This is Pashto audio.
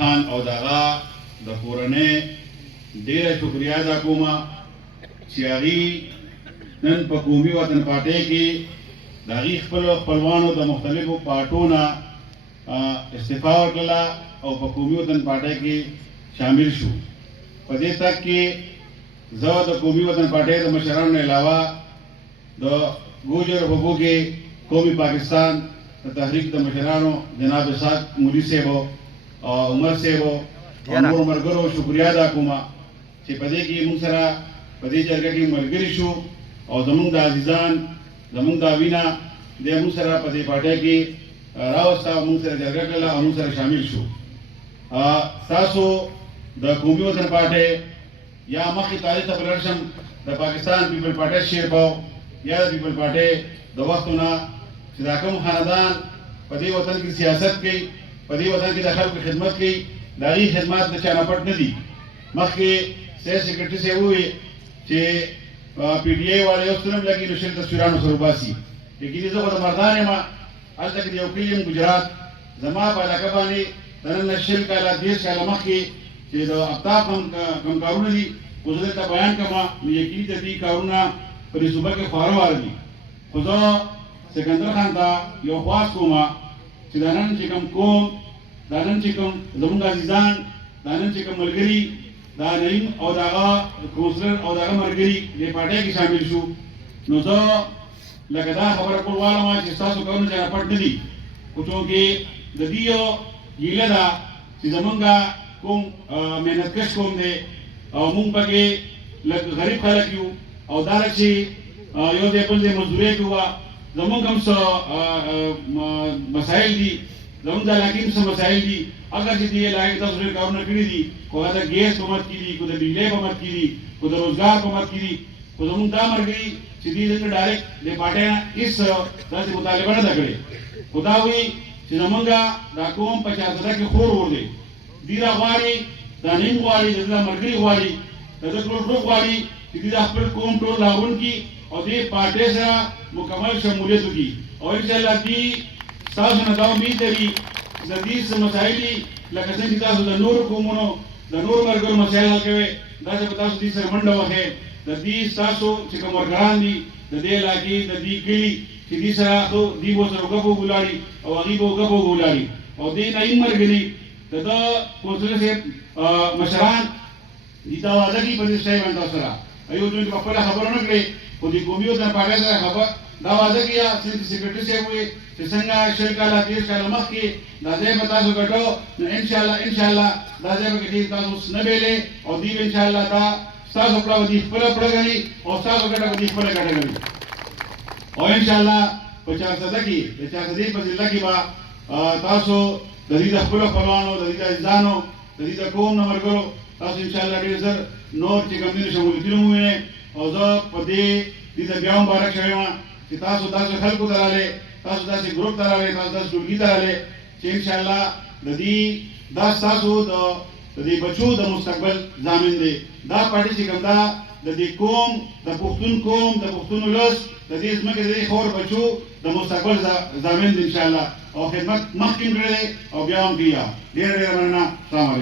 خان او دغه د کورنۍ ډیره شکریا ادا کوم چې هغې نن په قومي وطن پارټۍ کې د هغې خپلو خپلوانو د مختلفو پارټو نه استعفا ورکړله او په قومي وطن پارټۍ کې شامل شو. په دې تګ کې زه د قومي وطن پارټۍ د مشرانو نه علاوه د ګوجر حقوقي قومي پاکستان د تحریک د مشرانو جناب اسحاق مولوي صاحب عمر صاحب او نور ملګرو شکریا ادا کوم چې په دې کې موږ سره په دې جرګه کې ملګري شو او زموږ د عزیزان زموږ د وینا د موږ سره په دې پارټۍ کې راوسته موږ سره جرګه کړله او موږ سره شامل شو. تاسو د قومي وطن پارټۍ یا مخکې تاریخ ته بلل شم د پاکستان پیپل پارټۍ شیرباو یا د پیپل پارټۍ د وختونه چې دا کوم خاندان په دې وطن کې سیاست کوي په دې وطن کې د خلکو خدمت کوي د هغې خدمات د چا نه پټ نه دي. مخکې سیاست سیکرټري صاحب وویل چې پی ډي اي والے اوس نه لګي نو شل تصویرانو سره وباسي لیکن زه خو د مردان یم هلته کې د یو کلي یم ګجرات زما په علاقه باندې د نن شل کاله 10 کاله مخکې چې د افتاب کم کارونه دي خو زه دلته بیان کوم نو یقیني د دې کارونه په دې صوبه کې خواره دي. خو زه سکندر خان ته یو خواست کوم چې دا نن چې کوم قوم دا نن چې کوم زموږ عزیزان دا نن چې کوم ملګري دا نعیم او دغه کونسلر او دغه ملګري دې پارټۍ کې شامل شو نو زه لکه دا خبره کول غواړم چې ستاسو کارونه چا نه پټ نه دي خو چونکې د دې یو ګیله ده چې زمونږ کوم محنتکش قوم دی او مونږ پکې لږ غریب خلک یو او دا چې یو ځای بل ځای مزدورۍ کوو زمونږ هم څه مسایل دي زمونږ د علاقې هم څه مسایل دي اگر چې دې علاقې تاسو ډېر کارونه کړي دي خو هغه د ګیس په مد کې دي خو د بجلۍ په مد کې دي خو د روزګار په مد کې دي خو زمونږ دا ملګري چې دې دلته ډایرکټ دې پارټۍ نه هېڅ داسې مطالبه نه ده کړې خو دا وایي چې زمونږ دا قوم په چارسده کې خور ور دی دې را غواړي دا نیم غواړي د دا ملګري غواړي د ده ټول ټول غواړي چې دې دا خپل قوم ټول راغونډ کړي او دې پارټۍ سره مکمل شمولیت وکړي او انشاءالله دې ستاسو نه دا امید لري د دې څه مسایل دي لکه څنګه چې تاسو د نورو قومونو د نورو ملګرو مسایل حل کوئ داسې به تاسو دې سره منډه وهئ د دې ستاسو چې کوم ورکران دي د دې علاقې د دې کلي چې دې سره خو دې به ورسره وګپ وګولاړي او هغې به وګپ وګولاړي او دې نعیم ملګري د ده کونسلر صاحب مشران دې ته واده کوي په دې شی باندې تاسو سره ایو دوی په خپله خبره نه کړې خو دې قومي وطن پارټۍ سره خبر دا واده کړي سیکرټري صاحب وایي چې څنګه شل کاله 10 کاله مخکې دا ځای به تاسو ګټو نو انشاءالله دا ځای به ګټي تاسو نه بیلې او دې به انشاءالله دا ستاسو پړه به دې خپله پړه ګڼي او ستاسو ګټه به دې خپله ګټه ګڼي او انشاءالله په چارسده کې د چارسدې په ضلع کې به تاسو د دې د خپلو خپلوانو د دې د عزیزانو د دې د قوم نه ملګرو تاسو انشاءالله ډېر ژر نور چې کوم دي شمولیتونه ووینئ او زه په دې ته بیا مبارک شوی یم چې تاسو داسې خلکو ته راغلئ تاسو داسې ګروپ ته راغلئ تاسو داسې ټولګي ته راغلئ چې انشاءالله د دې دا ستاسو د دې بچو د مستقبل ضامن دی. دا پارټي چې کوم دا د دې قوم د پښتون قوم د پښتون ولس د دې ځمکې د دې خور بچو د مستقبل ضامن دی انشاءالله او خدمت مخکې هم کړی دی او بیا هم کړي. ډېره ډېره مننه. السلام علیکم.